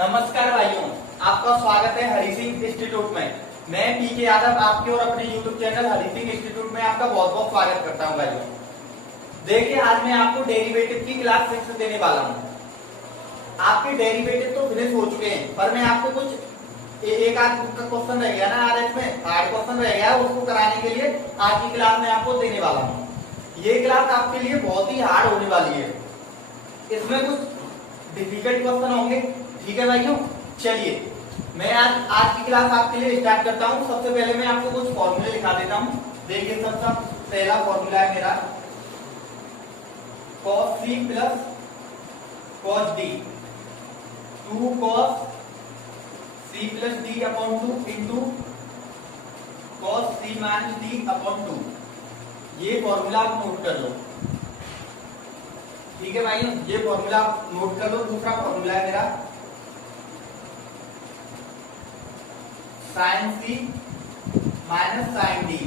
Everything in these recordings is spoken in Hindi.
नमस्कार भाइयों, आपका स्वागत है हरि सिंह इंस्टीट्यूट में। मैं पीके यादव आपके और अपने YouTube channel Hari Singh institute में आपका बहुत बहुत स्वागत करता हूं भाइयों। देखिए, आज मैं आपको डेरिवेटिव की क्लास 6 देने वाला हूं। आपके डेरिवेटिव तो फिनिश हो चुके हैं, पर मैं आपको कुछ एक आध का क्वेश्चन रह गया ना, आरएस में हार्ड क्वेश्चन रह गया, उसको कराने के लिए आज की क्लास में आपको देने वाला हूँ। ये क्लास आपके लिए बहुत ही हार्ड होने वाली है, इसमें कुछ डिफिकल्ट क्वेश्चन होंगे। ठीक है भाइयों, चलिए मैं आज की क्लास आपके लिए स्टार्ट करता हूं। सबसे पहले मैं आपको कुछ फॉर्मूले लिखा देता हूं। देखिए, सबसे पहला फॉर्मूला है मेरा cos c plus cos d, 2 cos c plus d upon 2 into cos c minus d upon 2। ये फॉर्मूला आप नोट कर लो। ठीक है भाइयों, ये फॉर्मूला आप नोट कर लो। दूसरा फॉर्मूला है मेरा sin c minus sin d।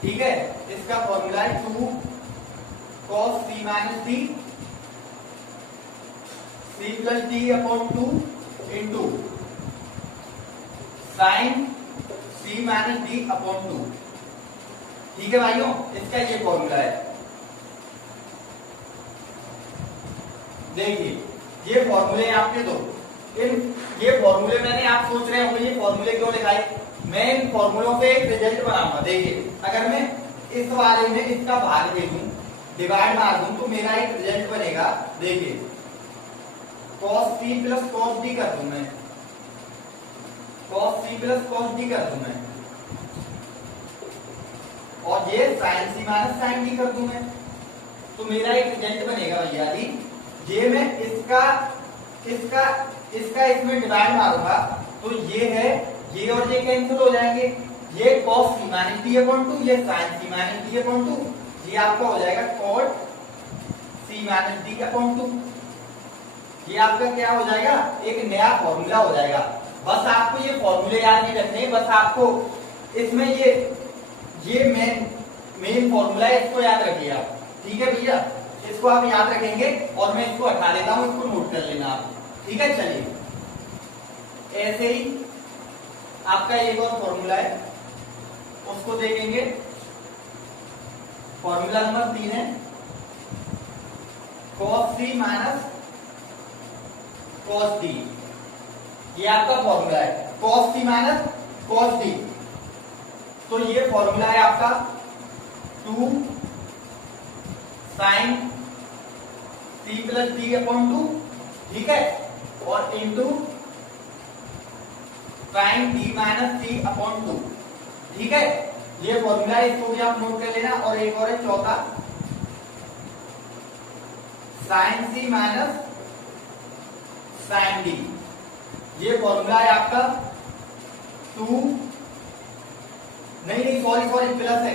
ठीक है, इसका फॉर्मूला है 2 cos c minus d, c plus d upon 2 into sin c minus d upon 2। ठीक है भाइयों, इसका ये फॉर्मूला है। देखिए, ये फॉर्मूले आपके दो। ये फॉर्मूले मैंने आप सोच रहे होंगे ये फॉर्मूले क्यों लिखाए। मैं इन फॉर्मूलों से एक रिजल्ट बनाऊंगा। देखिए, अगर मैं इस वाले में इसका भाग दे दूं, डिवाइड मार दूं, तो मेरा एक रिजल्ट बनेगा। देखिए, cos c plus cos d कर दूं मैं, cos c plus cos d कर दूं मैं, और ये sin c minus sin d कर दूं मैं, तो मेरा एक रिजल्ट बनेगा भैया जी। ये मैं इसका इसमें डिवाइड मारूंगा, तो ये है, ये और ये कैंसिल हो जाएंगे। ये cos c minus d upon 2, ये sin c minus d upon 2, ये आपका हो जाएगा cot c minus d upon 2। ये आपका क्या हो जाएगा, एक नया फॉर्मूला हो जाएगा। बस आपको ये फॉर्मूले याद नहीं रखने हैं, बस आपको इसमें ये मेन फॉर्मूला है, इसको याद रखिए आप। ठीक है भैया, इसको आप याद रखेंगे और मैं इसको हटा देता हूं, इसको नोट कर लेना आप। ठीक है, चलिए ऐसे ही आपका एक और फॉर्मूला है, उसको देखेंगे। फॉर्मूला नंबर 3 है cos c minus cos d। ये आपका फॉर्मूला है cos c minus cos d। तो ये फॉर्मूला है आपका 2 sin c plus d upon 2। ठीक है, और into sin d minus c upon 2। ठीक है, ये फॉर्मूला है, इसको भी आप नोट कर लेना। और एक और है चौथा, sin c minus sin d। ये फॉर्मूला है आपका 2 नहीं सॉरी प्लस है,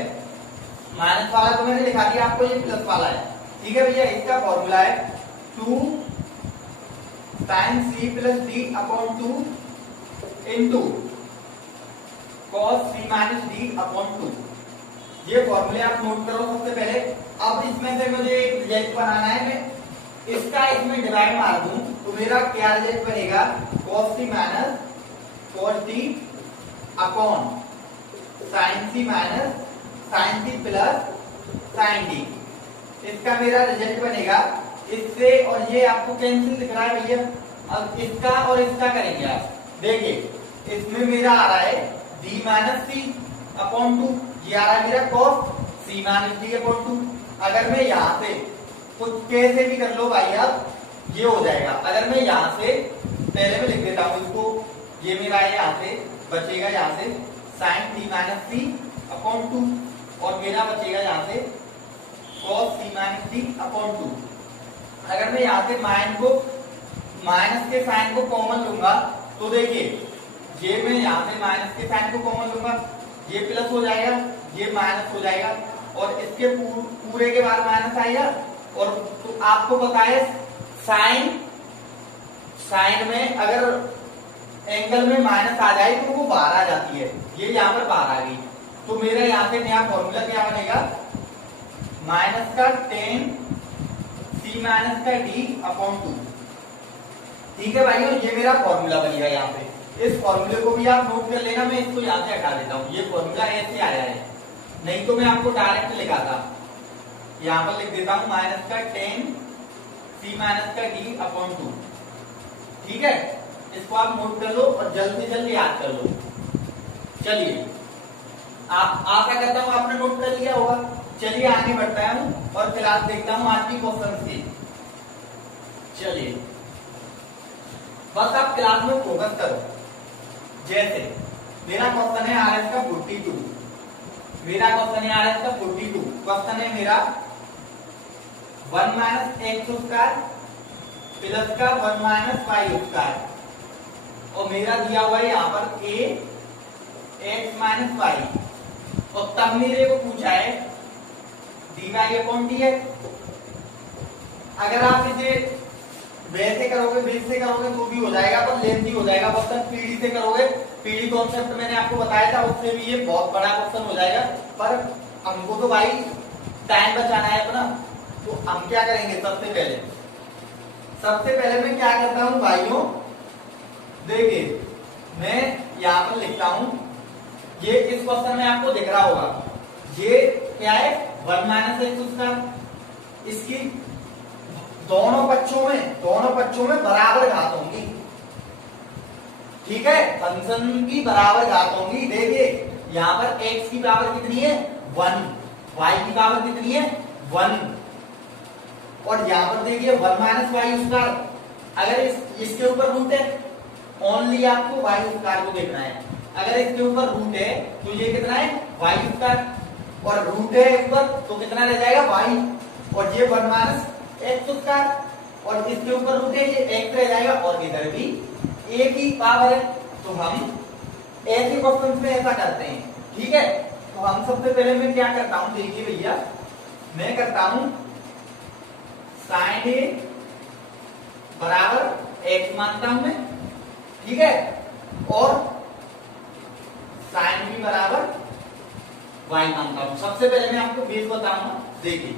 माइनस वाला तो मैंने लिखा दिया आपको, ये प्लस वाला है। ठीक है भैया, इसका फॉर्मूला है 2 sin c plus d upon 2 into cos c minus d upon 2। ये फॉर्मूले आप नोट करो सबसे पहले। अब इसमें से मुझे एक रिजल्ट बनाना है। मैं इसका इसमें डिवाइड मार दूं, तो मेरा क्या रिजल्ट बनेगा, cos c minus cos d upon sin c minus sin c plus sin d। इसका मेरा रिजल्ट बनेगा। इससे और ये आपको कैंसिल दिख रहा है भैया। अब इसका और इसका करेंगे आप। देखिए, इसमें मेरा आ रहा है d माइनस सी अपॉन 2, ये आ रहा है मेरा cos c minus d upon 2। अगर मैं यहाँ से कुछ कैसे भी कर लो भाई आप, ये हो जाएगा। अगर मैं यहाँ से पहले में लिख देता हूँ इसको, ये मेरा यहाँ से बचेगा, यहाँ से sin t माइनस सी अपॉन 2, और मेरा बचेगा यहाँ से cos c minus d upon 2। अगर मैं यहाँ से माइनस के साइन को कॉमन लूंगा, तो देखिए, ये मैं यहाँ से माइनस के साइन को कॉमन लूंगा, ये प्लस हो जाएगा, ये माइनस हो जाएगा, और इसके पूरे के बाद माइनस आएगा। और तो आपको पता है साइन में अगर एंगल में माइनस आ जाए तो वो बाहर आ जाती है, ये यहाँ पर बाहर आ गई। तो मेरा यहाँ से नया फॉर्मूला क्या बनेगा, माइनस का टेन सी माइनस का डी अपॉन 2। ठीक है भाइयों, ये मेरा फॉर्मूला बनेगा यहाँ पे। इस फॉर्मूले को भी आप नोट कर लेना, मैं इसको यहाँ से हटा देता हूँ। ये फॉर्मूला ऐसे आया है, नहीं तो मैं आपको डायरेक्ट लिखाता। यहाँ पर लिख देता हूँ माइनस का 10 सी माइनस का डी अपॉन 2। ठीक है, इसको आप नोट कर लो और जल्द से जल्द याद कर लो। चलिए, आप आशा करता हूँ आपने नोट कर लिया होगा। चलिए आगे बढ़ता हूँ और क्लास देखता हूँ आज की क्वेश्चन की। चलिए, बस आप क्लास में फोकस करो। जैसे मेरा क्वेश्चन है आरएस का 42, मेरा क्वेश्चन है आरएस का 42। क्वेश्चन है मेरा 1 माइनस एक्स स्क्वायर प्लस का 1 माइनस वाई स्क्वायर, और मेरा दिया हुआ है यहाँ पर ए एक्स माइनस वाई, और तब मेरे को पूछा है d y upon d x. अगर आप इसे वैसे करोगे, बेस से करोगे तो भी हो जाएगा, पर लेंथी हो जाएगा क्वेश्चन। पीडी से करोगे, पीडी कॉन्सेप्ट मैंने आपको बताया था, उससे भी ये बहुत बड़ा क्वेश्चन हो जाएगा। पर हमको तो भाई टाइम बचाना है अपना, तो हम क्या करेंगे? सबसे पहले मैं क्या करता हूं भाइयों, देखिए मैं यहाँ पर लिखता हूं, ये इस क्वेश्चन में आपको दिख रहा होगा, ये क्या है 1 माइनस एक्स स्क्वायर। इसकी दोनों पक्षों में बराबर घात होंगी। ठीक है, फंक्शन की बराबर घात होंगी। देखिए यहाँ पर x की पावर कितनी है 1, y की पावर कितनी है 1, और यहाँ पर देखिए 1 माइनस वाई स्क्वायर। अगर इसके ऊपर रूट है, ओनली आपको वाई स्क्वायर को देखना है। अगर इसके ऊपर रूट है तो ये कितना है वाई स्क्वायर, और रूट है ऊपर तो कितना रह जाएगा वाई, और ये 1 माइनस एक्स स्क्वायर, और इसके ऊपर रूट है ये एक्स रह जाएगा, और इधर भी ए की पावर है। तो हम ऐसे क्वेश्चन में ऐसा करते हैं। ठीक है, तो हम सबसे पहले मैं क्या करता हूं, देखिए भैया मैं करता हूं साइन ए बराबर एक्स मानता हूं मैं। ठीक है, और साइन बी बराबर वाई मानता हूं। सबसे पहले मैं आपको बेस बताऊंगा। देखिए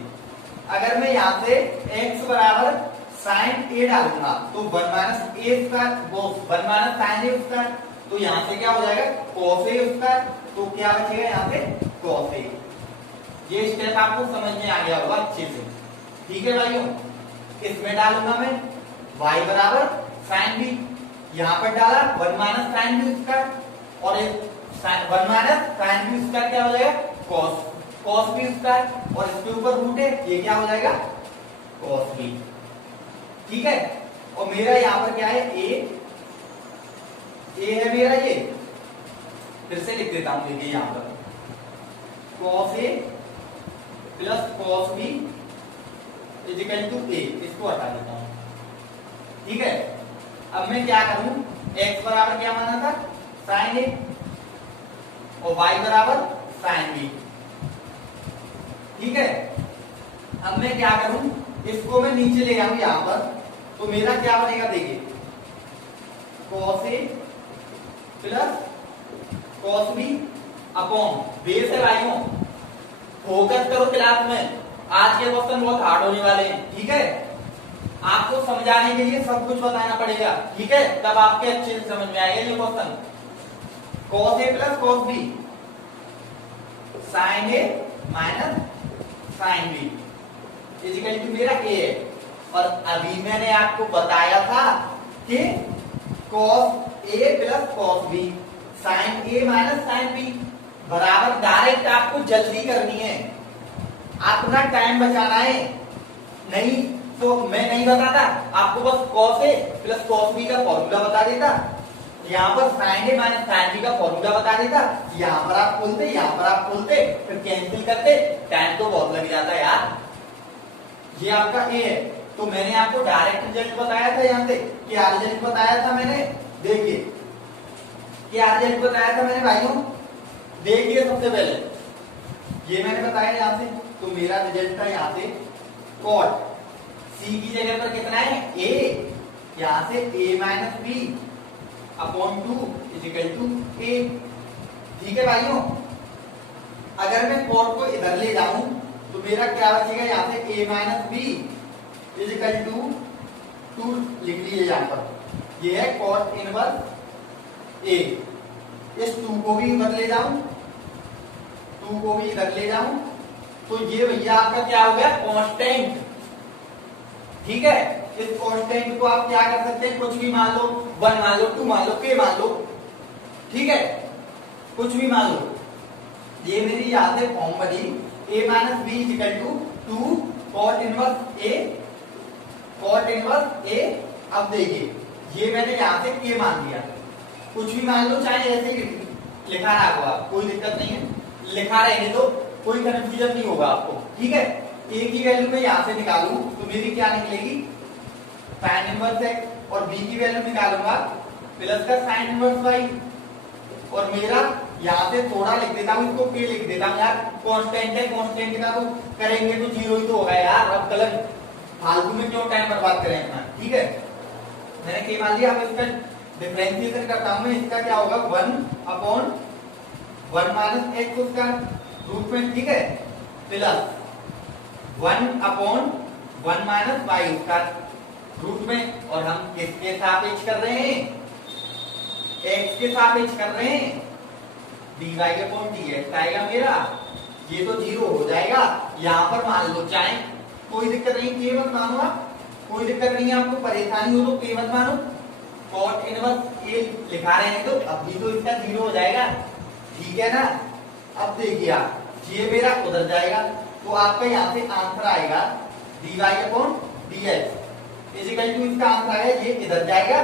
अगर मैं यहां से x बराबर साइन ए डालूंगा तो 1 माइनस ए स्क्वायर, वो 1 माइनस साइन ए स्क्वायर, तो यहां से क्या हो जाएगा cos ए स्क्वायर, तो क्या बचेगा यहाँ पे cos ए। ये स्टेप आपको समझ में आ गया होगा अच्छे से। ठीक है भाइयों, इसमें डालूंगा मैं y बराबर साइन बी, यहाँ पर डाला 1 माइनस साइन बी स्क्वायर, और 1 माइनस साइन बी स्क्वायर क्या हो जाएगा cos बी स्क्वायर, और इसके ऊपर रूट है, ये क्या हो जाएगा cos बी। ठीक है, और मेरा यहाँ पर क्या है ए है मेरा, ये फिर से लिख देता हूं। देखिए यहाँ पर cos A plus cos B is equal to A, इसको हटा देता हूं। ठीक है, अब मैं क्या करूं, x बराबर क्या माना था साइन ए, और y बराबर साइन बी। ठीक है, अब मैं क्या करूं, इसको मैं नीचे ले आऊं यहां पर, तो मेरा क्या बनेगा देखिए cos ए plus cos B upon base है भाइयों। फोकस करो क्लास में, आज के क्वेश्चन बहुत हार्ड होने वाले हैं। ठीक है, आपको समझाने के लिए सब कुछ बताना पड़ेगा। ठीक है, तब आपके अच्छे से समझ में आएगा ये question. cos A plus cos b sine a minus sine b is equal to मेरा ए है। और अभी मैंने आपको बताया था कि cos A plus cos b sine a minus sine B बराबर, डायरेक्ट आपको जल्दी करनी है, अपना टाइम बचाना है। नहीं तो मैं नहीं बताता आपको, बस cos ए प्लस cos बी का फॉर्मूला बता देता, यहाँ पर sign a minus sine B का फॉर्मूला बता देता, यहाँ पर आप खोलते, यहाँ पर आप खोलते, फिर कैंसिल करते, टाइम तो बहुत लग जाता है यार। ये आपका ए है, तो मैंने आपको डायरेक्ट रिजल्ट बताया था, यहाँ से क्या रिजल्ट बताया था मैंने, देखिए क्या रिजल्ट बताया था मैंने भाइयों। देखिए सबसे पहले ये मैंने बताया यहाँ से, तो मेरा रिजल्ट था यहाँ से cot c की जगह पर कितना है a, यहाँ से a minus B upon 2 is equal to a। ठीक है भाइयों, अगर मैं cot को इधर ले जाऊं तो मेरा क्या बचेगा, यहाँ से a minus b is equal to 2 लिख लीजिए यहाँ पर, ये है cos इनवर्स ए। इस 2 को भी इधर ले जाऊं, 2 को भी इधर ले जाऊं, तो ये भैया आपका क्या हो गया, कांस्टेंट। ठीक है, इस कांस्टेंट को आप क्या कर सकते हैं, कुछ भी मान लो, 1 मान लो, 2 मान लो, k मान लो। ठीक है, कुछ भी मान लो। ये मेरी याद है फॉर्म बनी, a minus b is equal to 2 cot inverse a, cot inverse a। अब देखिए, ये मैंने यहां से k मान दिया, कुछ भी मान लो, चाहे ऐसे ही लिखा रहा हो आप, कोई दिक्कत नहीं है, लिखा रहने दो, कोई कंफ्यूजन नहीं होगा आपको। ठीक है, a की वैल्यू मैं यहां से निकालूं तो मेरी क्या निकलेगी, sin इनवर्स x, और b की वैल्यू निकालूंगा प्लस का sin इनवर्स y, और मेरा यहाँ से थोड़ा लिख देता हूँ, इसको k लिख देता हूँ यार, कांस्टेंट है, कांस्टेंट का तो करेंगे तो 0 ही तो होगा यार, अब गलत फालतू में क्यों टाइम बर्बाद करें अपना। ठीक है, मैंने k मान लिया, अब इसका डिफरेंशिएशन करता हूं मैं, इसका क्या होगा 1/1 माइनस x उसका रूट में। ठीक है, प्लस 1/1 माइनस y उसका रूट में, और हम किसके सापेक्ष कर रहे हैं, x के सापेक्ष कर रहे हैं, dy/dx आएगा मेरा, ये तो 0 हो जाएगा। यहां पर मान लो, चाहे कोई दिक्कत नहीं, k मत मानो आप, कोई दिक्कत नहीं है, आपको परेशानी हो तो k मत मानो, cot इनवर्स a लिखा रहे हैं तो अब भी तो इसका 0 हो जाएगा। ठीक है ना, अब देखिए आप, ये मेरा उधर जाएगा, तो आपका यहाँ से आंसर आएगा dy/dx इजिकल टू, इसका आंसर आएगा, ये इधर जाएगा,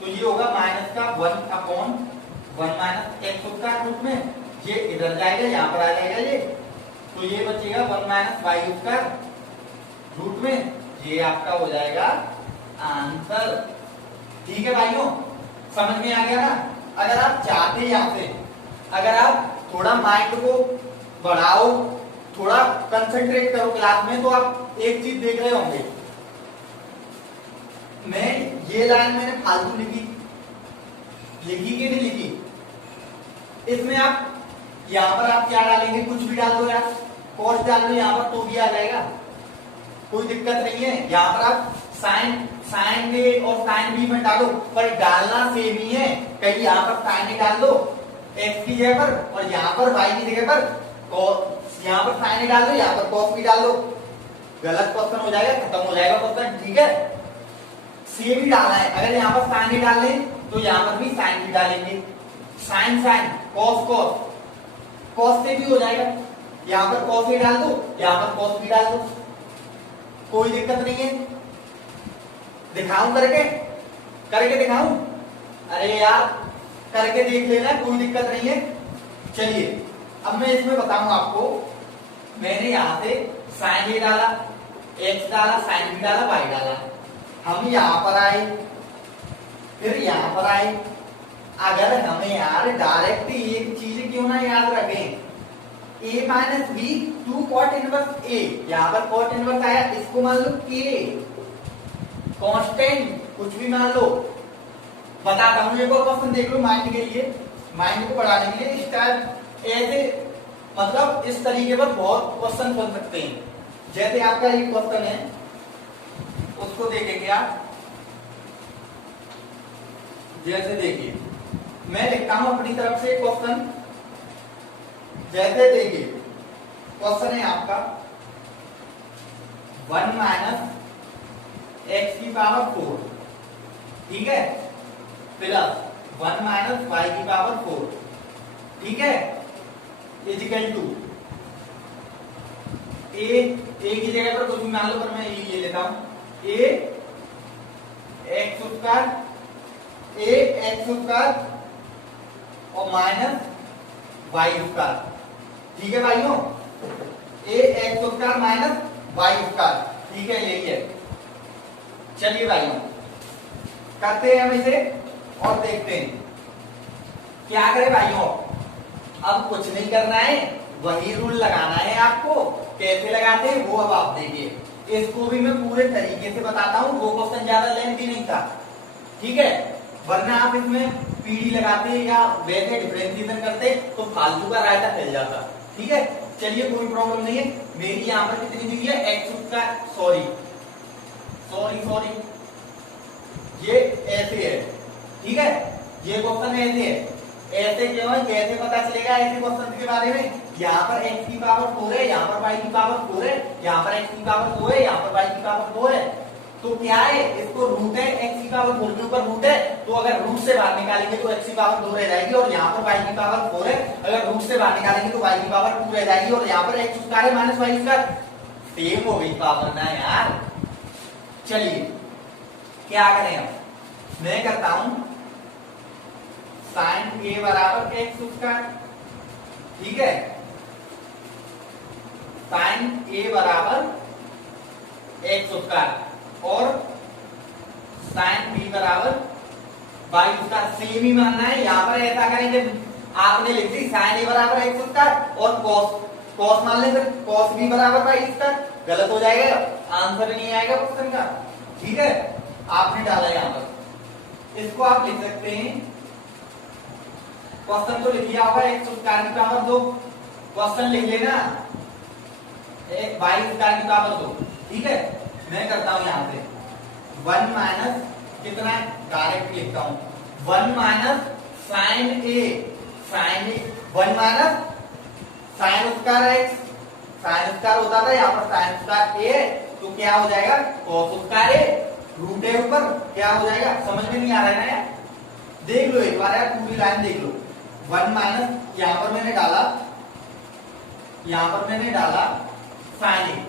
तो ये होगा माइनस का 1/1 माइनस x उसका रूट में, ये इधर जाएगा, यहाँ पर आ जाएगा ये, तो ये बचेगा 1 माइनस y उसका रूट में, ये आपका हो जाएगा आंसर। ठीक है भाइयों, समझ में आ गया ना। अगर आप चाहते यहाँ से, अगर आप थोड़ा माइंड को बढ़ाओ, थोड़ा कंसंट्रेट करो क्लास में, तो आप एक चीज देख रहे होंगे, मैं ये लाइन मैंने फालतू लिखी कि नहीं लिखी, इसमें आप यहाँ पर आप क्या डालेंगे, कुछ भी डाल दो यार, cos डाल दो यहाँ पर तो भी आ जाएगा, कोई दिक्कत नहीं है। यहाँ पर आप साइन ए और साइन बी में डालो, पर डालना सेम ही है, कहीं यहाँ पर साइन ए डाल दो x की जगह पर, और यहाँ पर y की जगह पर यहाँ पर साइन ए डाल दो, यहाँ पर cos बी डाल दो, गलत क्वेश्चन हो जाएगा, खत्म हो जाएगा क्वेश्चन। ठीक है, सेम ही डालना है, अगर यहाँ पर साइन ए डाल लें तो यहाँ पर भी साइन बी डालेंगे, sine sine cos cos, cos से भी हो जाएगा, यहाँ पर cos ए डाल दो, यहाँ पर cos बी डाल दो, कोई दिक्कत नहीं है। दिखाऊं करके दिखाऊं, अरे यार करके देख लेना, कोई दिक्कत नहीं है। चलिए अब मैं इसमें बताऊं आपको, मैंने यहां से साइन ए डाला, x डाला, साइन बी डाला, y डाला, हम यहां पर आए, फिर यहां पर आए। अगर हमें यार डायरेक्ट एक चीज क्यों ना याद रखें, a minus b 2 cot inverse a, यहाँ पर cot इनवर्स आया, इसको मान लो k, कांस्टेंट कुछ भी मान लो। बताता हूँ, एक और क्वेश्चन देख लो माइंड के लिए, माइंड को बढ़ाने के लिए, इस टाइप ऐसे मतलब इस तरीके पर बहुत क्वेश्चन बन सकते हैं। जैसे आपका ये क्वेश्चन है, उसको देखेंगे आप, जैसे देखिए मैं लिखता हूं अपनी तरफ से क्वेश्चन, जैसे देखिए क्वेश्चन है आपका 1 माइनस x की पावर 4, ठीक है, प्लस 1 माइनस y की पावर 4, ठीक है, इजिकल टू a की जगह पर कुछ भी मान लो, पर मैं ये लेता हूं, a x स्क्वायर और माइनस y स्क्वायर, ठीक है भाइयों, a x square minus y square, ठीक है, यही है। चलिए भाइयों करते हैं हम इसे और देखते हैं क्या करें भाइयों। अब कुछ नहीं करना है, वही रूल लगाना है आपको, कैसे लगाते हैं वो अब आप देखिए। इसको भी मैं पूरे तरीके से बताता हूँ, वो क्वेश्चन ज्यादा लेंथी नहीं था, ठीक है, वरना आप इसमें पीडी लगाते या वैसे डिफरेंशिएशन करते तो फालतू का रायता फैल जाता, ठीक है। चलिए कोई प्रॉब्लम नहीं है, मेरी यहाँ पर कितनी दी है x का, सॉरी ये ऐसे है, ठीक है, ये क्वेश्चन ऐसे है। ऐसे क्यों है, कैसे पता चलेगा ऐसे क्वेश्चन के बारे में? यहाँ पर x की पावर 4 है, यहाँ पर y की पावर 4 है, यहाँ पर x की पावर 2 है, यहाँ पर y की पावर 2 है, तो क्या है, इसको रूट है, x की पावर 4 के ऊपर रूट है, तो अगर रूट से बाहर निकालेंगे तो x की पावर 2 रह जाएगी, और यहाँ पर y की पावर 4 है, अगर रूट से बाहर निकालेंगे तो y की पावर 2 रह जाएगी, और यहाँ पर x स्क्वायर है माइनस y स्क्वायर, सेम हो गई पावर ना यार। चलिए क्या करें, अब मैं करता हूं साइन a बराबर एक्स स्क्वायर, ठीक है, साइन a बराबर एक्स स्क्वायर और साइन b बराबर वाई स्क्वायर, सेम ही मानना है। यहां पर ऐसा करेंगे, आपने लिख दी साइन a बराबर एक्स स्क्वायर और कॉस मान ले, फिर कॉस b बराबर वाई स्क्वायर, गलत हो जाएगा, आंसर नहीं आएगा क्वेश्चन का, ठीक है। आपने डाला यहां पर, इसको आप लिख सकते हैं, क्वेश्चन तो लिख लिया होगा एक्स स्क्वायर की पावर 2, क्वेश्चन लिख लेना एक वाई स्क्वायर की पावर 2, ठीक है। मैं करता हूं यहां से 1 माइनस कितना, डायरेक्ट लिखता हूं 1 minus sine A, sine 1 minus sine square X, sine square होता था, यहाँ पर साइन स्क्वायर ए, तो क्या हो जाएगा कॉस स्क्वायर ए, रूट ए ऊपर क्या हो जाएगा, समझ में नहीं आ रहा है ना यार, देख लो एक बार यार, पूरी लाइन देख लो। 1 माइनस यहां पर मैंने डाला, यहां पर मैंने डाला साइन ए,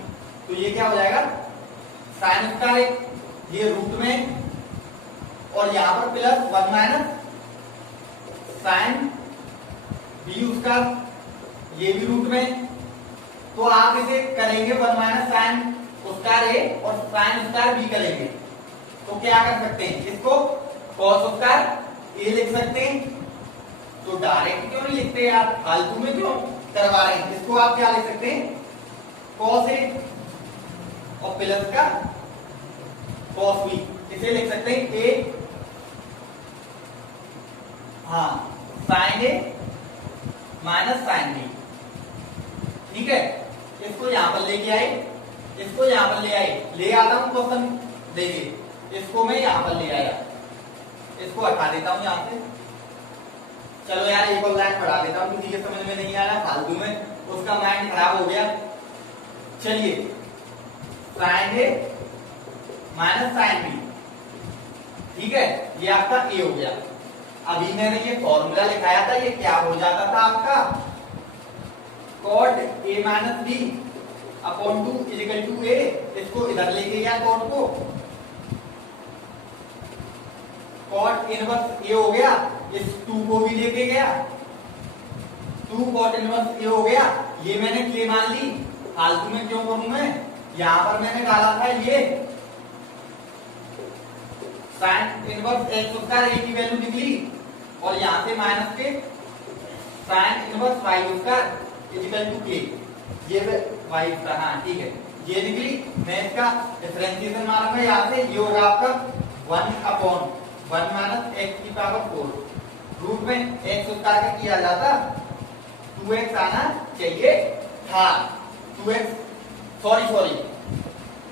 तो ये क्या हो जाएगा साइन स्क्वायर ए, ये रूट में, और यहां पर plus 1 minus sine b square, ये भी रूट में, तो आप इसे करेंगे 1 माइनस साइन स्क्वायर ए और साइन स्क्वायर बी करेंगे, तो क्या कर सकते हैं, इसको कॉस स्क्वायर ए लिख सकते हैं, तो डायरेक्ट क्यों नहीं लिखते यार, फालतू में क्यों करवा रहे हैं, इसको आप क्या लिख सकते हैं कॉस ए और प्लस का कॉस बी, इसे लिख सकते हैं ए, हाँ sign a minus sine B, ठीक है। इसको यहां पर लेके आए, इसको यहां पर ले आए, ले आता हूं क्वेश्चन देखिए, इसको मैं यहां पर ले आया, इसको हटा देता हूं यहां से, चलो यार एक और लाइन पढ़ा देता हूं, किसी के समझ में नहीं आया फालतू में, उसका माइंड खराब हो गया। चलिए sign a minus sine B, ठीक है, ये आपका ए हो गया। अभी मैंने ये फॉर्मूला लिखाया था, ये क्या हो जाता था आपका cot A minus B upon 2 is equal to A, इसको इधर लेके गया कॉट को, कॉट इनवर्स ए हो गया, इस 2 को भी लेके गया, 2 कॉट इनवर्स ए हो गया, ये मैंने के मान ली, फालतू में क्यों करूं मैं, यहां पर मैंने डाला था ये sine inverse x square a की वैल्यू निकली, और यहां से माइनस के sine inverse y square equal to k, ये वाई स्क्वायर, हाँ ठीक है, ये निकली। मैं इसका डिफरेंशिएशन मारूंगा, यहां से ये होगा आपका 1 अपॉन 1 माइनस एक्स की पावर 4, रूट में एक्स स्क्वायर का किया जाता 2x आना चाहिए था, 2x सॉरी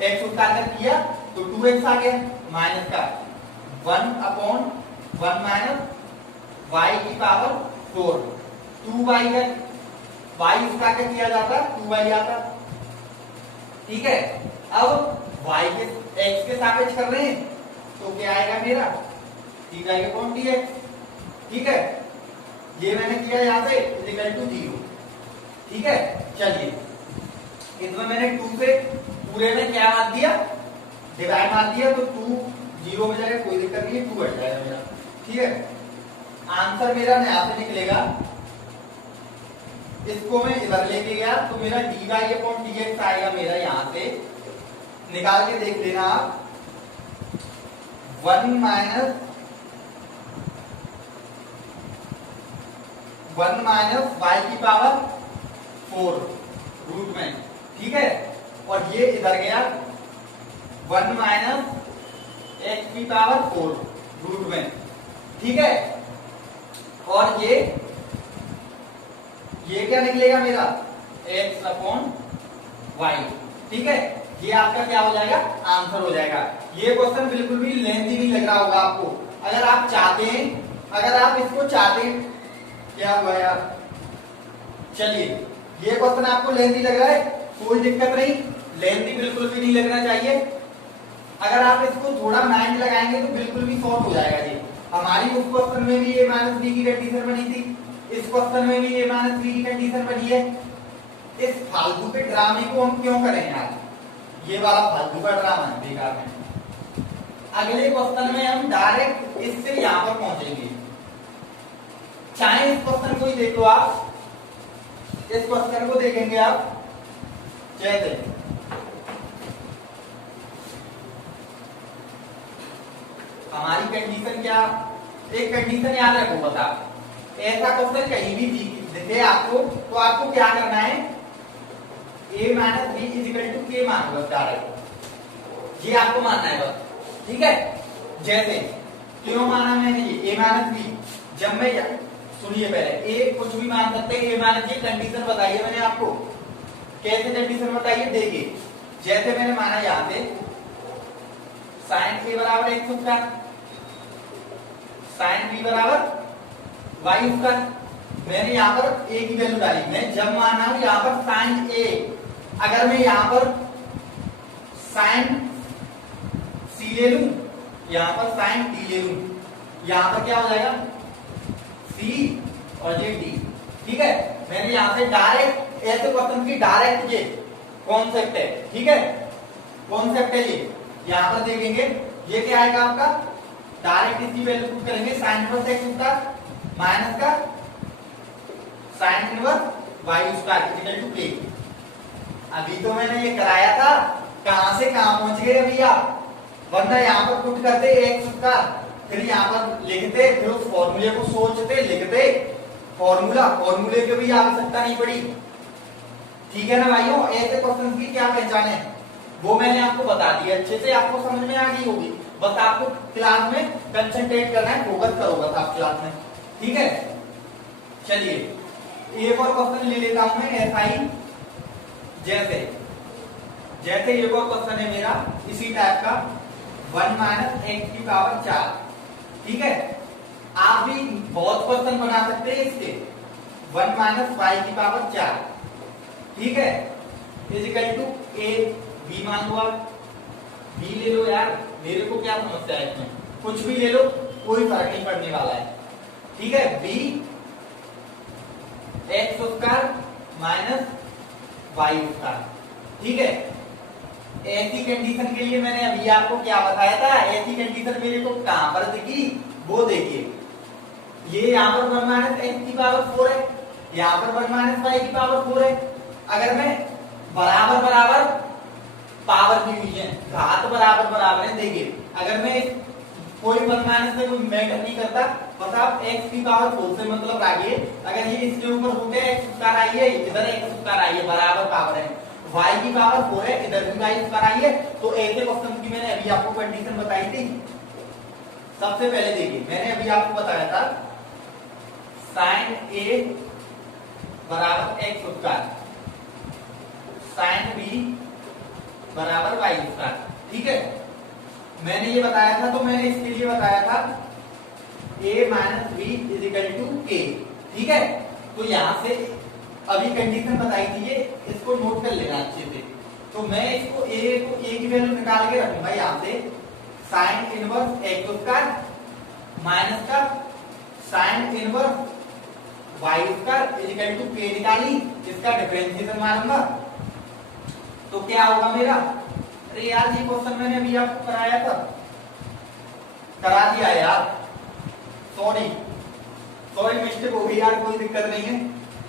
एक्स स्क्वायर का किया तो 2x आ गया, माइनस का 1 अपॉन 1 माइनस y की पावर 4, 2y है, y स्क्वायर का किया जाता 2y आता, ठीक है। अब y के x के सापेक्ष कर रहे हैं तो क्या आएगा मेरा dy अपॉन dx, ठीक है, ये मैंने किया यहाँ से इक्वल टू 0, ठीक है। चलिए इसमें मैंने 2 से पूरे में क्या मार दिया, डिवाइड मार दिया, तो 2 0 में जाएगा, कोई दिक्कत नहीं है, 2 हट जाएगा मेरा, ठीक है। आंसर मेरा यहाँ से निकलेगा, इसको मैं इधर लेके गया तो मेरा dy अपॉन dx आएगा मेरा, यहां से निकाल के देख लेना आप, 1 माइनस y की पावर 4 रूट में, ठीक है, और ये इधर गया 1 माइनस x की पावर 4 रूट में, ठीक है, और ये क्या निकलेगा मेरा x अपॉन y, ठीक है। ये आपका क्या हो जाएगा, आंसर हो जाएगा। ये क्वेश्चन बिल्कुल भी लेंथी नहीं लग रहा होगा आपको। अगर आप चाहते हैं, अगर आप इसको चाहते हैं, क्या हुआ यार, चलिए ये क्वेश्चन आपको लेंथी लग रहा है, कोई दिक्कत नहीं, लेंथी बिल्कुल भी नहीं लगना चाहिए। अगर आप इसको थोड़ा माइंड लगाएंगे तो बिल्कुल भी शॉर्ट हो जाएगा। ये हमारी उस क्वेश्चन में भी a माइनस बी की कंडीशन बनी थी, इस क्वेश्चन में भी a माइनस बी की कंडीशन बनी है। इस फालतू के ड्रामे को हम क्यों करें यार, ये वाला फालतू का ड्रामा है, बेकार है। अगले क्वेश्चन में हम डायरेक्ट इससे यहां पर पहुंचेंगे। चाहे इस क्वेश्चन को ही देख लो आप, इस क्वेश्चन को देखेंगे आप, जैसे हमारी कंडीशन क्या, एक कंडीशन याद रखो, बता ऐसा क्वेश्चन कहीं भी दिखे आपको तो आपको क्या करना है, a minus b is equal to के मान बस डायरेक्ट, ये आपको मानना है बस, ठीक है। जैसे क्यों माना मैंने ये a माइनस बी, जब मैं, सुनिए पहले a कुछ भी मान सकते हैं, a माइनस बी कंडीशन बताइए मैंने आपको, कैसे कंडीशन बताइए, देखिए जैसे मैंने माना यहाँ पे साइन a बराबर x स्क्वायर, साइन b बराबर y स्क्वायर, मैंने यहाँ पर a की वैल्यू डाली, मैं जब माना हूं यहाँ पर साइन a, अगर मैं यहाँ पर साइन c ले लूं, यहाँ पर साइन d ले लूं, यहाँ पर क्या हो जाएगा c और ये d, ठीक है। मैंने यहाँ से डायरेक्ट, ऐसे क्वेश्चन की डायरेक्ट ये कॉन्सेप्ट है, ठीक है, कॉन्सेप्ट है ये। यहाँ पर देखेंगे ये क्या आएगा आपका, डायरेक्ट इसकी वैल्यू पुट करेंगे, sine inverse x square minus का sine inverse y square equal to k। अभी तो मैंने ये कराया था, कहां से कहां पहुंच गए अभी आप, वरना यहाँ पर पुट करते x स्क्वायर, फिर यहाँ पर लिखते, फिर उस फॉर्मूले को सोचते, लिखते फॉर्मूले की भी आवश्यकता नहीं पड़ी, ठीक है ना भाइयों। ऐसे क्वेश्चन की क्या पहचान है वो मैंने आपको बता दिया, अच्छे से आपको समझ में आ गई होगी, बस आपको क्लास में कंसंट्रेट करना है, फोकस करो बस आप क्लास में, ठीक है। चलिए एक और क्वेश्चन ले लेता हूं मैं ऐसा ही, जैसे एक और क्वेश्चन है मेरा इसी टाइप का, 1 माइनस एक्स की पावर 4, ठीक है। आप भी बहुत क्वेश्चन बना सकते हैं इसके, 1 माइनस वाई की पावर 4, ठीक है, इजिकल टू ए बी मान लो आप, बी ले लो यार, मेरे को क्या समस्या है इसमें, कुछ भी ले लो कोई फर्क नहीं पड़ने वाला है, ठीक है। B x square minus y square, ठीक है। ऐसी कंडीशन के लिए मैंने अभी आपको क्या बताया था, ऐसी कंडीशन मेरे को कहां पर दिखी वो देखिए, ये यहाँ पर 1 माइनस एक्स की पावर 4 है, यहाँ पर 1 माइनस वाई की पावर 4 है। अगर मैं बराबर बराबर पावर दी हुई है, घात बराबर बराबर है, देखिए अगर मैं कोई 1 माइनस से कोई मैटर नहीं करता, बस आप x की पावर 4 से मतलब आगे, अगर ये इसके ऊपर होते हैं x स्क्वायर आई है, इधर x स्क्वायर आई है, बराबर पावर है, y की पावर 4 है, इधर भी y स्क्वायर आई है, तो ऐसे क्वेश्चन की मैंने अभी आपको कंडीशन बताई थी। सबसे पहले देखिए मैंने अभी आपको बताया था साइन a बराबर x स्क्वायर, साइन b बराबर y स्क्वायर, ठीक है। मैंने ये बताया था, तो मैंने इसके लिए बताया था a minus b is equal to k, ठीक है। तो यहां से अभी कंडीशन बताई थी, ये इसको नोट कर लेना अच्छे से। तो मैं इसको a की वैल्यू निकाल के रखूंगा यहाँ से, sine inverse x square minus का sine inverse y square equal to k निकाली, इसका डिफरेंशिएशन मारूंगा तो क्या होगा मेरा, अरे यार ये क्वेश्चन मैंने अभी आपको कराया था, करा दिया यार, सॉरी मिस्टेक हो गई यार, कोई दिक्कत नहीं है।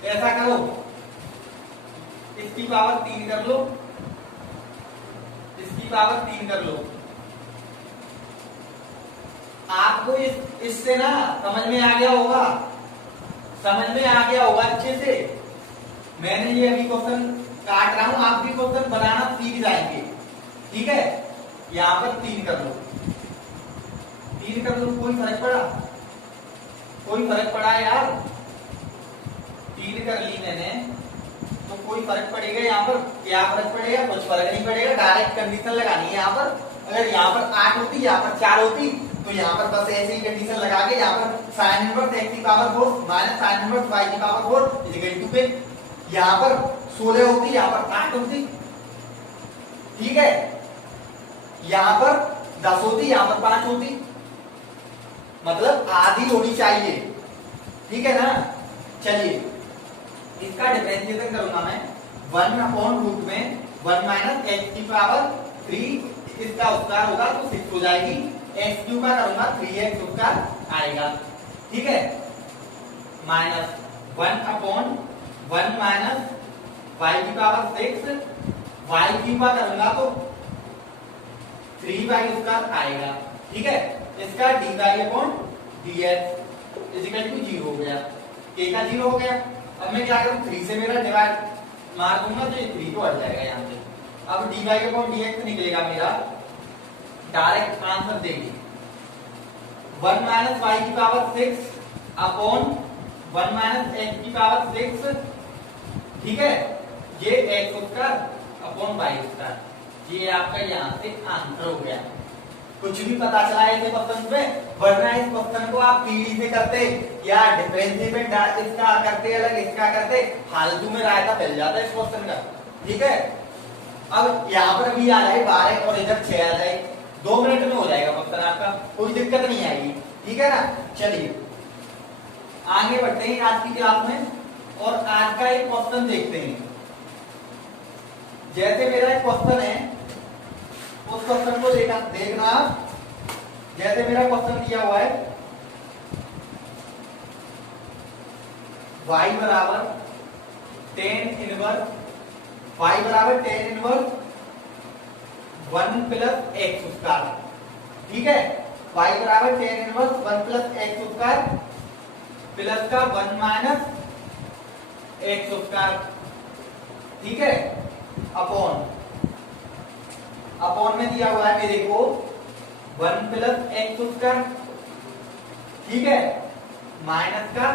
ऐसा करो, इसकी पावर 3 कर लो, इसकी पावर 3 कर लो, आपको इससे ना समझ में आ गया होगा, समझ में आ गया होगा अच्छे से। मैंने ये अभी क्वेश्चन काट रहा हूं, आप भी क्वेश्चन बनाना सीख जाएंगे, ठीक है। यहां पर 3 कर लो, 3 कर लो, कोई फर्क पड़ा, कोई फर्क पड़ा यार, 3 कर ली मैंने, तो कोई फर्क पड़ेगा यहाँ पर? क्या फर्क पड़ेगा? कुछ फर्क नहीं पड़ेगा। डायरेक्ट कंडीशन लगानी है यहाँ पर। अगर यहाँ पर 8 होती, यहाँ पर 4 होती, तो यहाँ पर बस ऐसे ही कंडीशन लगा के यहाँ पर साइन इनवर्स x की power 4 minus sign inverse y की पावर 4 इज इक्वल टू पे, यहाँ पर 16 होती, यहाँ पर 8 होती, ठीक है। यहाँ पर 10 होती, यहाँ पर 5 होती, मतलब आधी होनी चाहिए, ठीक है ना। चलिए इसका डिफरेंशिएशन करूंगा मैं 1 अपॉन रूट में 1 माइनस x की पावर 3, इसका उत्तर होगा तो 6 हो जाएगी। x क्यू का करूंगा 3x उत्तर आएगा, ठीक है। माइनस 1 अपॉन 1 माइनस y की पावर 6, y क्यू का करूंगा तो 3y उत्तर आएगा, ठीक है। इसका dy upon dx is equal to 0 हो गया, k का 0 हो गया। अब मैं क्या करूं, 3 से मेरा डिवाइड मार दूंगा तो ये 3 तो हट जाएगा यहाँ से। अब dy अपॉन dx निकलेगा मेरा, डायरेक्ट आंसर देंगे 1 माइनस y की पावर 6 अपॉन 1 माइनस x की पावर 6, ठीक है। ये x उत्तर अपॉन y उत्तर, ये आपका यहाँ से आंसर हो गया। कुछ भी पता चला है क्वेश्चन में, वरना इस क्वेश्चन को आप पीडी से करते या डिफरेंशिएशन इसका करते अलग इसका करते, फालतू में रायता फैल जाता है इस क्वेश्चन का, ठीक है। अब यहाँ पर भी आ जाए 12 और इधर 6 आ जाए, 2 मिनट में हो जाएगा क्वेश्चन आपका, कोई दिक्कत नहीं आएगी, ठीक है ना। चलिए आगे बढ़ते हैं आज की क्लास में और आज का एक क्वेश्चन देखते हैं। जैसे मेरा एक क्वेश्चन है, उस क्वेश्चन को देखना आप। जैसे मेरा क्वेश्चन दिया हुआ है y बराबर tan inverse 1 plus x square, ठीक है। y बराबर tan inverse 1 plus x square plus का 1 माइनस एक्स स्क्वायर, ठीक है। अपॉन में दिया हुआ है मेरे को 1 प्लस एक्स स्क्वायर, ठीक है, माइनस का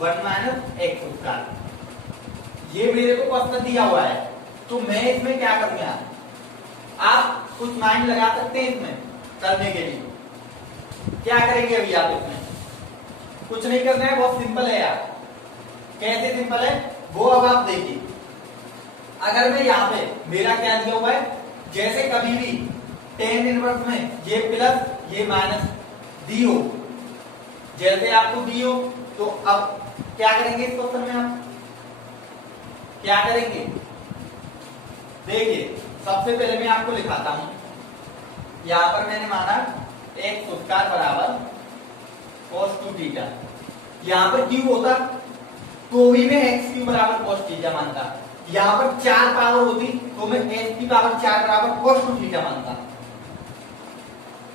1 माइनस एक्स स्क्वायर। ये मेरे को क्वेश्चन दिया हुआ है, तो मैं इसमें क्या करूंगा, आप कुछ माइंड लगा सकते हैं इसमें करने के लिए। क्या करेंगे अभी आप इसमें? कुछ नहीं करना है, बहुत सिंपल है यार। कैसे सिंपल है वो अब आप देखिए। अगर मैं यहाँ पे मेरा क्या दिया हुआ है, जैसे कभी भी tan इनवर्स में ये प्लस ये माइनस दी हो, जैसे आपको दी हो, तो अब क्या करेंगे इस क्वेश्चन में आप क्या करेंगे? देखिए सबसे पहले मैं आपको लिखाता हूं, यहां पर मैंने माना x स्क्वायर बराबर cos 2 थीटा। यहां पर क्यू होता तो भी मैं x क्यू बराबर cos थीटा मानता, यहां पर 4 पावर होती तो मैं x की पावर 4 बराबर cos 2 थीटा मानता,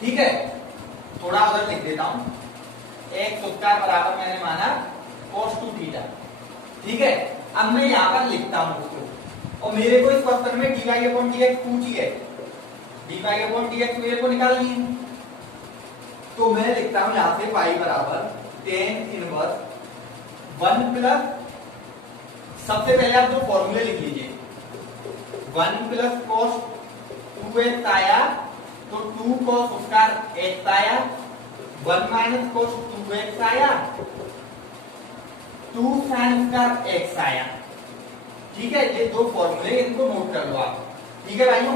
ठीक है। थोड़ा उधर लिख देता हूं, x स्क्वायर बराबर मैंने माना cos 2 थीटा, ठीक है। अब मैं यहां पर लिखता हूं उसको, और मेरे को इस क्वेश्चन में dy अपॉन dx पूछी है, dy अपॉन dx मेरे को निकालनी है, तो मैं लिखता हूं यहां से y बराबर tan इनवर्स 1 प्लस, सबसे पहले आप दो फॉर्मूले लिख लीजिए, 1 प्लस cos 2x आया तो 2 cos स्क्वायर x आया, 1 माइनस cos 2x आया, 2 sin स्क्वायर x आया, ठीक है। ये दो फॉर्मूले, इनको नोट कर लो आप, ठीक है भाइयों,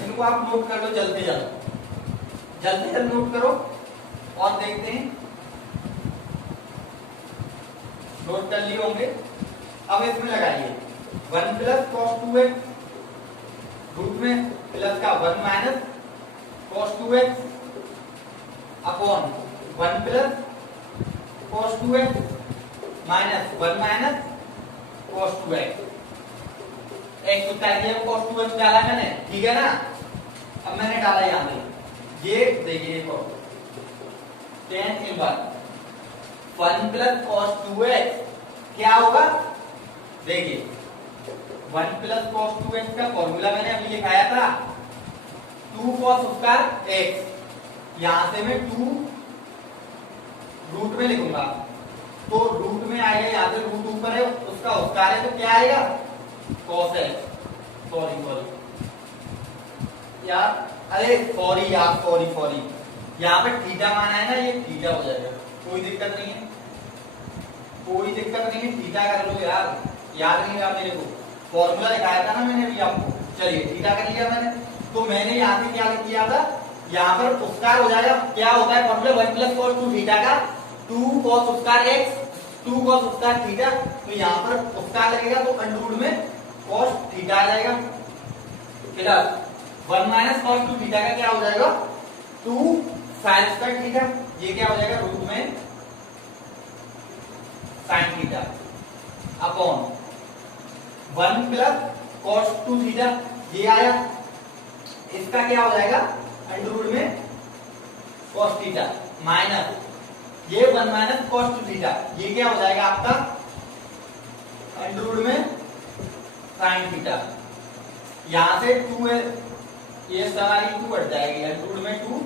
इनको आप नोट कर लो जल्दी जल्दी नोट करो और देखते हैं नोट कर लिए होंगे। अब इसमें लगाइए 1 प्लस cos 2x रूट में प्लस का 1 minus cos 2x upon 1 plus cos 2x minus 1 minus cos 2x, x उतार दिया cos 2x डाला मैंने, ठीक है ना। अब मैंने डाला यहां पे, ये देखिए tan inverse 1 plus cos 2x क्या होगा, देखिए 1 प्लस cos 2x का फॉर्मूला मैंने अभी लिखाया था 2 cos स्क्वायर x, यहां से मैं 2 रूट में लिखूंगा, तो रूट में आएगा, यहां से रूट ऊपर है उसका स्क्वायर है, तो क्या आएगा cos x, सॉरी यार, अरे सॉरी यार, सॉरी यहाँ पे थीटा माना है ना, ये थीटा हो जाएगा, कोई दिक्कत नहीं है, कोई दिक्कत नहीं है, थीटा कर लो यार, याद नहीं रहा मेरे को, फॉर्मूला दिखाया था ना मैंने अभी आपको। चलिए थीटा कर लिया मैंने, तो मैंने यहाँ से क्या लिख दिया था, यहाँ पर स्क्वायर हो जाएगा, क्या होता है फॉर्मूला, 1 प्लस कॉस 2 थीटा का 2 cos square x 2 cos square theta, तो यहाँ पर स्क्वायर लगेगा तो अंडर रूट में कॉस थीटा आ जाएगा, प्लस 1 माइनस कॉस 2 थीटा का क्या हो जाएगा 2 साइन स्क्वायर थीटा, ये क्या हो जाएगा रूट में sine theta upon 1 plus cos 2 theta, ये आया, इसका क्या हो जाएगा अंडर रूट में कॉस थीटा माइनस ये 1 माइनस कॉस 2 थीटा, ये क्या हो जाएगा आपका अंडर रूट में साइन थीटा, यहां से 2 है, ये सारी 2 हट जाएगी, अंडर रूट में 2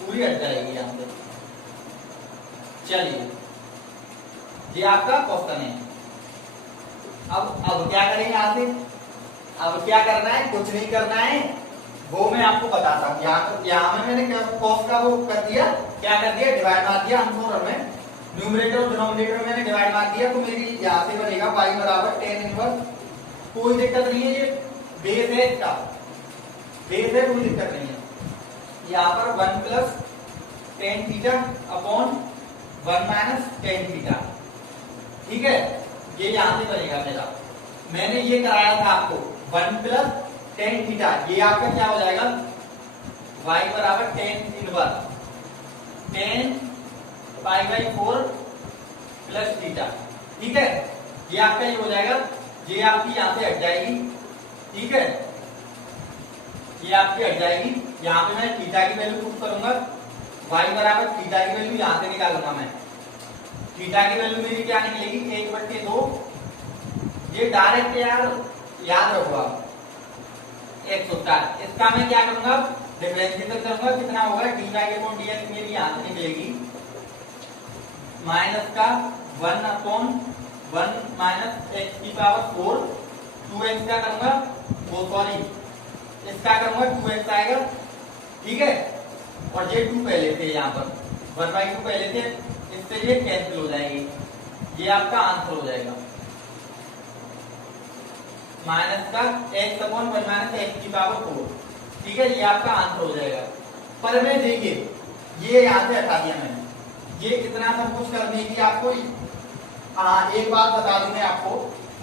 पूरी हट जाएगी यहां से। चलिए ये आपका क्वेश्चन है। अब क्या करेंगे यहां से, अब क्या करना है, कुछ नहीं करना है, वो मैं आपको बताता हूँ। यहाँ में मैंने कॉस का वो कर दिया, क्या कर दिया डिवाइड मार दिया, आंसर में न्यूमरेटर और डिनोमिनेटर में मैंने डिवाइड मार दिया, तो मेरी यहाँ से बनेगा y बराबर tan इनवर्स, कोई दिक्कत नहीं है, ये बेस है इसका, बेस है, कोई दिक्कत नहीं है। यहाँ पर 1 plus tan theta upon 1 minus tan theta, ठीक है, ये यहाँ से बनेगा मेरा, मैंने ये कराया था आपको 1 प्लस tan थीटा, ये आपका क्या हो जाएगा y बराबर tan inverse tan pi by 4 plus theta, ठीक है, ये आपका ये हो जाएगा, ये आपकी यहाँ से हट जाएगी, ठीक है, ये आपकी हट जाएगी, यहाँ पे मैं थीटा की वैल्यू पुट करूंगा, y बराबर थीटा की वैल्यू यहाँ से निकालूंगा मैं, थीटा की वैल्यू मेरी क्या निकलेगी 1/2, ये डायरेक्ट यार याद रखो आप x होता है, इसका मैं क्या करूंगा डिफरेंशिएट करूंगा, कितना होगा dy/dx मेरी यहाँ से निकलेगी माइनस का 1 अपॉन 1 माइनस x की पावर 4, 2x का करूंगा, वो सॉरी इसका करूंगा 2x आएगा, ठीक है, और ये 2 पहले थे, यहाँ पर 1/2 पहले थे, इससे ये कैंसिल हो जाएगी, ये आपका आंसर हो जाएगा माइनस का x अपॉन 1 माइनस x की पावर 4, ठीक है, ये आपका आंसर हो जाएगा। पर मैं देखिए ये यहाँ से हटा दिया मैंने, ये इतना सब कुछ करने की आपको, हाँ एक बात बता दूं मैं आपको,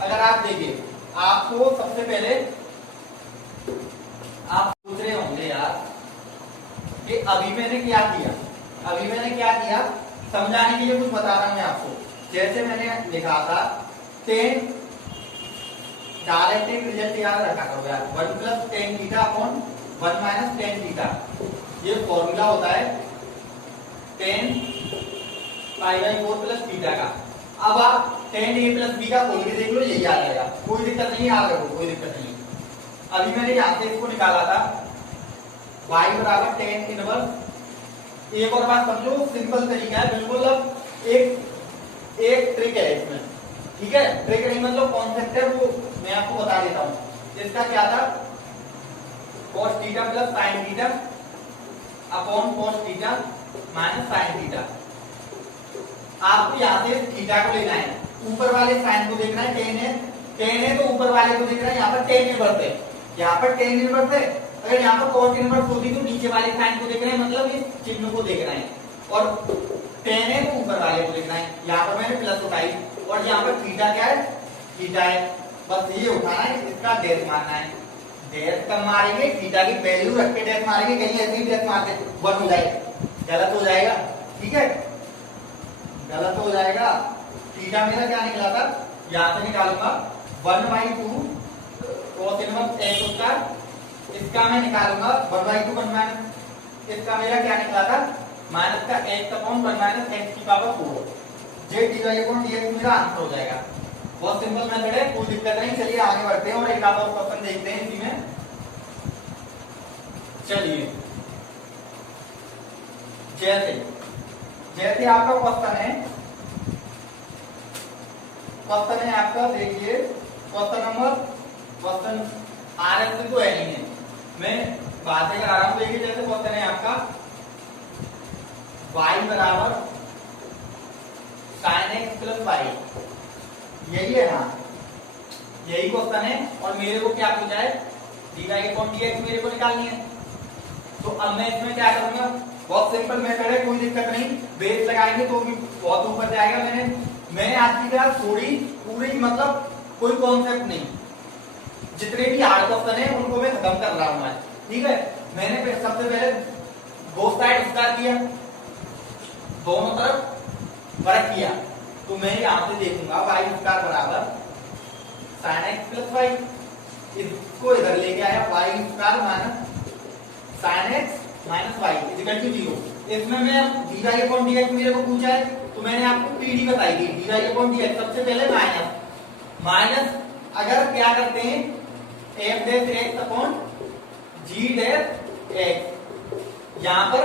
अगर आप देखिए आपको सबसे पहले आप पूछ रहे होंगे यार कि अभी मैंने क्या किया, समझाने के लिए कुछ बता रहा हूं मैं आपको, जैसे मैंने लिखा था 10 डायरेक्ट एक रिजल्ट याद रखा करो यार, 1 plus tan theta upon 1 minus tan theta, ये फॉर्मूला होता है tan pi by 4 plus theta का। अब आप tan a प्लस b का कोई भी देख लो, यही आ जाएगा, कोई दिक्कत नहीं, याद रखो कोई दिक्कत नहीं। अभी मैंने यहाँ से इसको निकाला था y बराबर tan इनवर्स, एक और बात समझो, सिंपल तरीका है बिल्कुल, अब एक ट्रिक है इसमें, ठीक है, ट्रिक नहीं मतलब कॉन्सेप्ट है, वो मैं आपको बता देता हूँ। इसका क्या था cos theta plus sin theta upon cos theta minus sin theta, आपको यहाँ से थीटा को लेना है, ऊपर वाले साइन को देखना है, tan है तो ऊपर वाले को देखना है, यहाँ पर tan इनवर्स है, यहाँ पर tan इनवर्स है, अगर यहाँ पर cos इनवर्स होती तो नीचे वाले साइन को देखना है, मतलब इस चिन्ह को देखना है, और tan है तो ऊपर वाले को देखना है, यहाँ पर मैंने प्लस उठाई, और यहाँ पर थीटा क्या है थीटा है, बस ये उठाना है, इसका डैश मारना है, डैश कब मारेंगे थीटा की वैल्यू रख के डैश मारेंगे, कहीं ऐसे ही डैश मारते 1 हो जाए, गलत हो जाएगा, ठीक है, गलत हो जाएगा। थीटा मेरा क्या निकला था, यहाँ से निकालूंगा 1/2 cos इनवर्स x स्क्वायर, इसका मैं निकालूंगा 1/2 1 माइनस, इसका मेरा क्या निकला था माइनस का x अपॉन 1 माइनस x की पावर 4, जे dy/dx मेरा आंसर हो जाएगा। बहुत सिंपल मेथड है, कोई दिक्कत नहीं। चलिए आगे बढ़ते हैं और एक आधा क्वेश्चन देखते हैं इसी में। चलिए जैसे आपका क्वेश्चन है आपका, देखिए क्वेश्चन नंबर क्वेश्चन RS से तो है नहीं है, मैं बातें करा रहा हूँ। देखिए जैसे क्वेश्चन है आपका y बराबर sin x प्लस वाई, यही है ना, यही क्वेश्चन है। और मेरे को क्या पूछा है, dy अपॉन dx मेरे को निकालनी है। तो अब मैं इसमें क्या करूंगा, बहुत सिंपल मेथड है, कोई दिक्कत नहीं, बेस लगाएंगे तो भी बहुत ऊपर जाएगा। मैंने आज की क्लास थोड़ी पूरी मतलब कोई कॉन्सेप्ट नहीं, जितने भी हार्ड क्वेश्चन है उनको मैं खत्म कर रहा हूँ आज, ठीक है। मैंने सबसे पहले बोथ साइड स्क्वायर किया, दोनों तरफ वर्ग किया, तो मैं यहाँ से देखूंगा y स्क्वायर बराबर sin x प्लस वाई, इसको इधर लेके आया y square minus sin x minus y equal to 0। इसमें मैं dy अपॉन dx मेरे को पूछा है, तो मैंने आपको पीडी बताई थी, dy अपॉन dx सबसे पहले माइनस अगर क्या करते हैं f dash x upon g dash x, यहाँ पर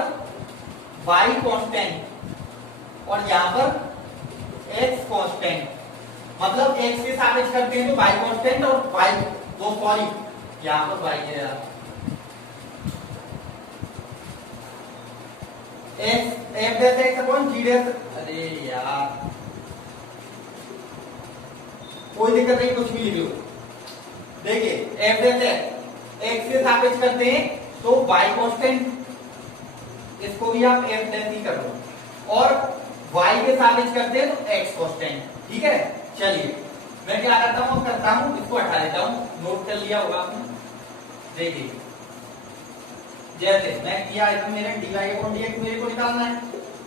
y कांस्टेंट और यहाँ पर x कांस्टेंट, मतलब x के सापेक्ष करते हैं तो y कांस्टेंट और y वो सॉरी यहाँ पर y है यार, f dash x upon g dash, अरे यार कोई दिक्कत नहीं, कुछ भी लिख लो। देखिए f डैश x के सापेक्ष करते हैं तो y कांस्टेंट, इसको भी आप f डैश ही कर लो, और y के सापेक्ष करते हैं तो x कांस्टेंट, ठीक है। चलिए मैं क्या करता हूँ, इसको हटा देता हूँ, नोट कर लिया होगा आपने। देखिए जैसे मैं किया इसमें मेरे dy अपॉन dx मेरे को निकालना है,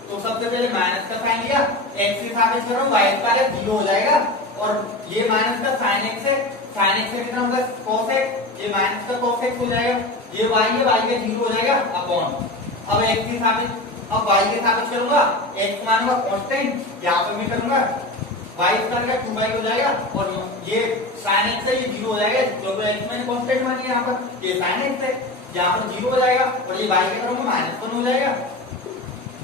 तो सबसे पहले माइनस का साइन लिया, x के सापेक्ष कर रहा हूँ, y स्क्वायर 0 हो जाएगा, और ये माइनस का sin x है, sin x से कितना होगा cos x, ये माइनस का cos x हो जाएगा, ये y है, y का 0 हो जाएगा अपॉन, अब x के सापेक्ष, अब y के सापेक्ष करूंगा, x मानूंगा कांस्टेंट, यहाँ पर मैं करूंगा y स्क्वायर का 2y हो जाएगा, और ये sin x है, ये 0 हो जाएगा, क्योंकि x मैंने कांस्टेंट मान लिया, यहाँ पर ये sin x है, यहाँ पर 0 हो जाएगा, और ये y का करूंगा -1 हो जाएगा,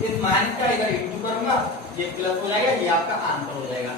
इस माइनस का इधर इंटू करूंगा, ये प्लस हो जाएगा, ये आपका आंसर हो जाएगा।